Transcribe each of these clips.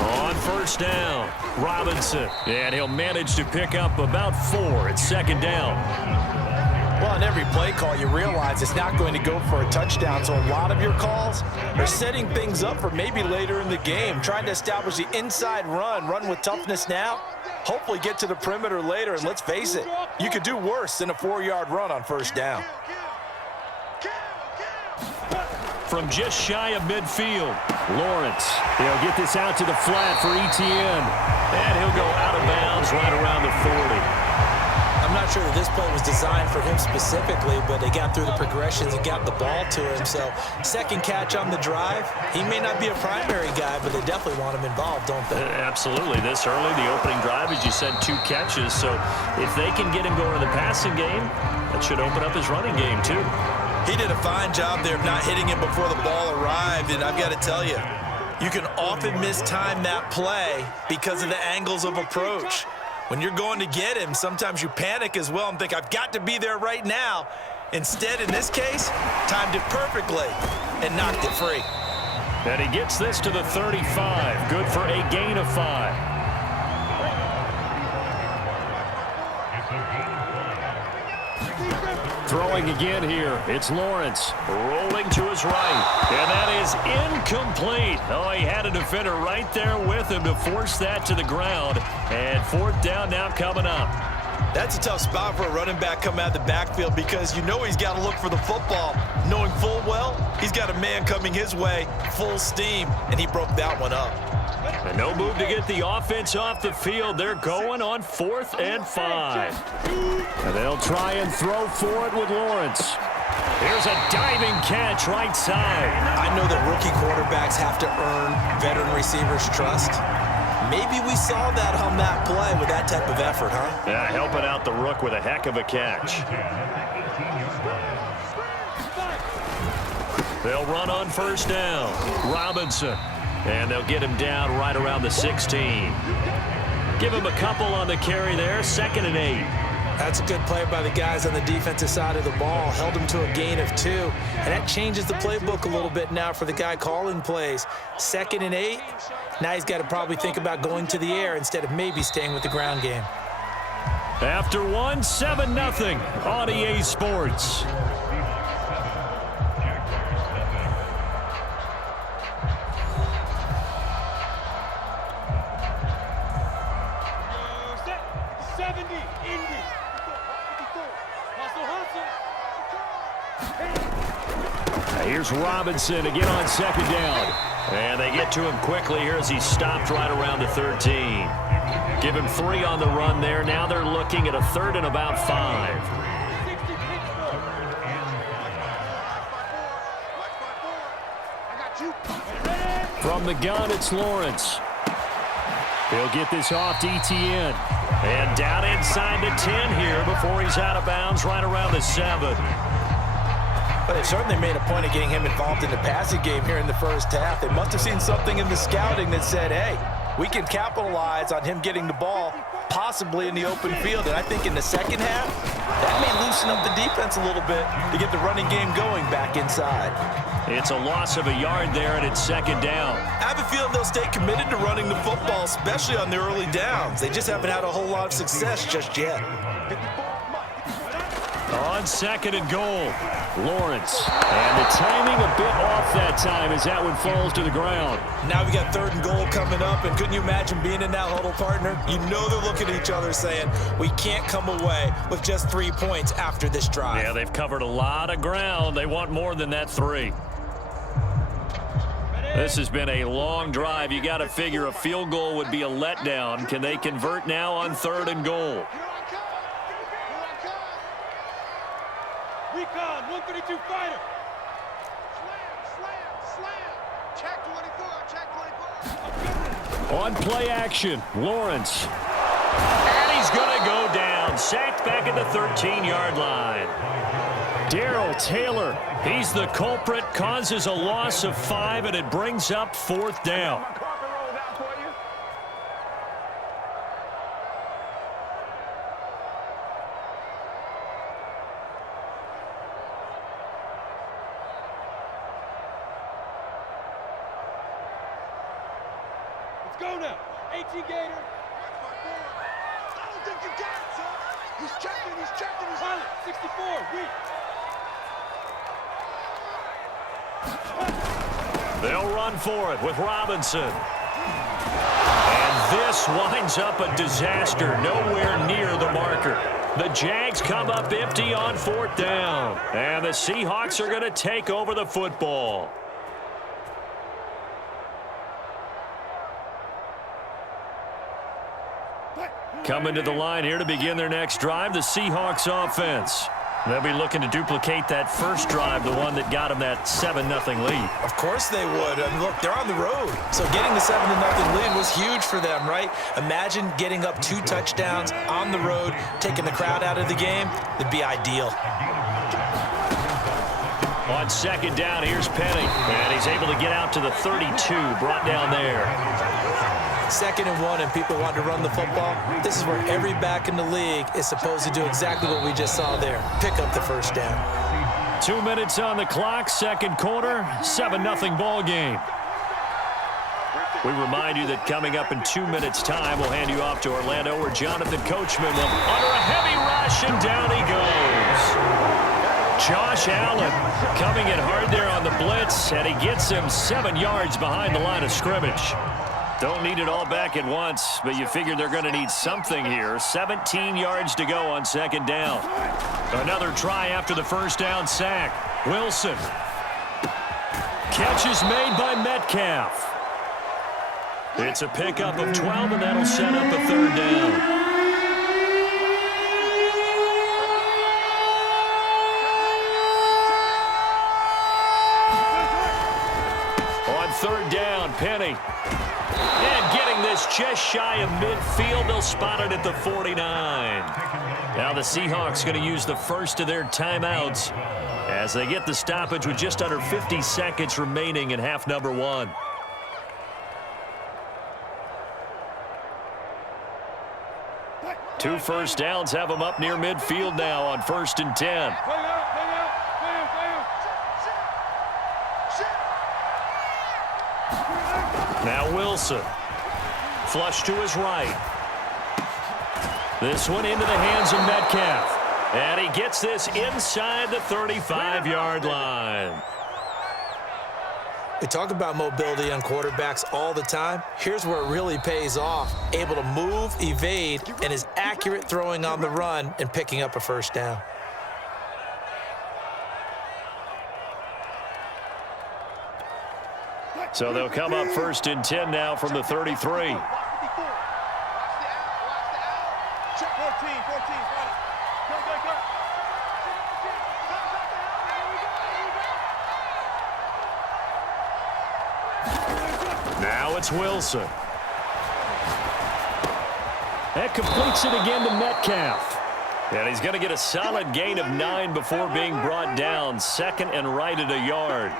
On first down, Robinson. And he'll manage to pick up about 4 at second down. Well, on every play call, you realize it's not going to go for a touchdown, so a lot of your calls are setting things up for maybe later in the game, trying to establish the inside run with toughness now, hopefully get to the perimeter later, and let's face it, you could do worse than a 4-yard run on first down. From just shy of midfield, Lawrence. He'll get this out to the flat for Etienne, and he'll go out of bounds right around the 40. I'm not sure that this play was designed for him specifically, but they got through the progressions and got the ball to him. So second catch on the drive. He may not be a primary guy, but they definitely want him involved, don't they? Absolutely. This early, the opening drive, as you said, 2 catches. So if they can get him going in the passing game, that should open up his running game too. He did a fine job there of not hitting him before the ball arrived, and I've got to tell you, you can often mistime that play because of the angles of approach. When you're going to get him, sometimes you panic as well and think, I've got to be there right now. Instead, in this case, timed it perfectly and knocked it free. And he gets this to the 35. Good for a gain of 5. Throwing again here. It's Lawrence rolling to his right. And that is incomplete. Oh, he had a defender right there with him to force that to the ground. And 4th down now coming up. That's a tough spot for a running back coming out of the backfield because you know he's got to look for the football, knowing full well he's got a man coming his way, full steam, and he broke that one up. And no move to get the offense off the field. They're going on 4th and 5. And they'll try and throw for it with Lawrence. Here's a diving catch right side. I know that rookie quarterbacks have to earn veteran receivers' trust. Maybe we saw that on that play with that type of effort, huh? Yeah, helping out the rook with a heck of a catch. They'll run on first down. Robinson. And they'll get him down right around the 16. Give him a couple on the carry there. 2nd and 8. That's a good play by the guys on the defensive side of the ball. Held him to a gain of 2. And that changes the playbook a little bit now for the guy calling plays. 2nd and 8. Now he's got to probably think about going to the air instead of maybe staying with the ground game. After 1, 7-0 on EA Sports. Here's Robinson again on 2nd down. And they get to him quickly here as he stopped right around the 13. Give him 3 on the run there. Now they're looking at a 3rd and about 5. From the gun, it's Lawrence. He'll get this off to Etienne. And down inside the 10 here before he's out of bounds right around the 7. But they've certainly made a point of getting him involved in the passing game here in the first half. They must have seen something in the scouting that said, hey, we can capitalize on him getting the ball possibly in the open field. And I think in the second half, that may loosen up the defense a little bit to get the running game going back inside. It's a loss of a yard there, and it's 2nd down. I have a feeling they'll stay committed to running the football, especially on the early downs. They just haven't had a whole lot of success just yet. On 2nd and goal, Lawrence. And the timing a bit off that time as that one falls to the ground. Now we got 3rd and goal coming up, and couldn't you imagine being in that huddle, partner? You know they're looking at each other saying, we can't come away with just 3 points after this drive. Yeah, they've covered a lot of ground. They want more than that 3. This has been a long drive. You got to figure a field goal would be a letdown. Can they convert now on 3rd and goal? Recon, 132 fighter. Slam. Check 24. On play action, Lawrence. And he's going to go down. Sacked back at the 13-yard line. Darrell Taylor, he's the culprit, causes a loss of 5, and it brings up 4th down. go now. 18 Gator. I don't think you got it, son. He's checking. He's on it. 64. Weak. They'll run for it with Robinson. And this winds up a disaster. Nowhere near the marker. The Jags come up empty on 4th down. And the Seahawks are going to take over the football. Coming to the line here to begin their next drive, the Seahawks offense. They'll be looking to duplicate that first drive, the one that got them that 7-0 lead. Of course they would. I mean, look, they're on the road. So getting the 7-0 lead was huge for them, right? Imagine getting up 2 touchdowns on the road, taking the crowd out of the game. It'd be ideal. On 2nd down, here's Penny. And he's able to get out to the 32, brought down there. 2nd and 1, and people want to run the football. This is where every back in the league is supposed to do exactly what we just saw there. Pick up the first down. 2 minutes on the clock, 2nd quarter, 7-0 ball game. We remind you that coming up in 2 minutes' time, we'll hand you off to Orlando, where Jonathan Coachman will under a heavy rush, and down he goes. Josh Allen coming in hard there on the blitz, and he gets him 7 yards behind the line of scrimmage. Don't need it all back at once, but you figure they're going to need something here. 17 yards to go on 2nd down. Another try after the first down sack. Wilson. Catch is made by Metcalf. It's a pickup of 12, and that'll set up a 3rd down. On 3rd down, Penny. And getting this just shy of midfield, they'll spot it at the 49. Now the Seahawks going to use the first of their timeouts as they get the stoppage with just under 50 seconds remaining in half number 1. Two first downs have them up near midfield now on 1st and 10. Now Wilson. Flush to his right. This one into the hands of Metcalf. And he gets this inside the 35-yard line. We talk about mobility on quarterbacks all the time. Here's where it really pays off. Able to move, evade, and is accurate throwing on the run and picking up a first down. So they'll come up 1st and 10 now from the 33. Now it's Wilson. That completes it again to Metcalf. And he's going to get a solid gain of 9 before being brought down. 2nd and right at a yard.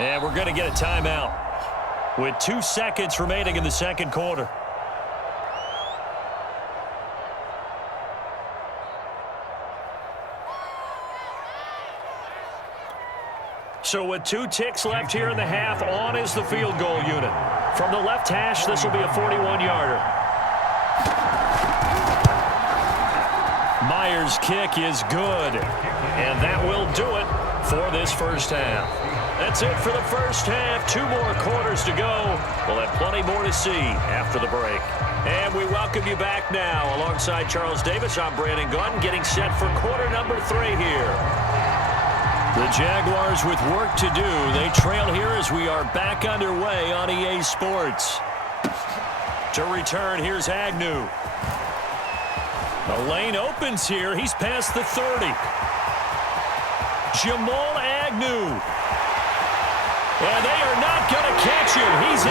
And we're going to get a timeout with 2 seconds remaining in the 2nd quarter. So with 2 ticks left here in the half, on is the field goal unit. From the left hash, this will be a 41-yarder. Myers' kick is good. And that will do it for this first half. That's it for the first half. 2 more quarters to go. We'll have plenty more to see after the break. And we welcome you back now. Alongside Charles Davis, I'm Brandon Gunn, getting set for quarter number 3 here. The Jaguars with work to do. They trail here as we are back underway on EA Sports. To return, here's Agnew. The lane opens here. He's past the 30. Jamal Agnew. And they are not going to catch him. He's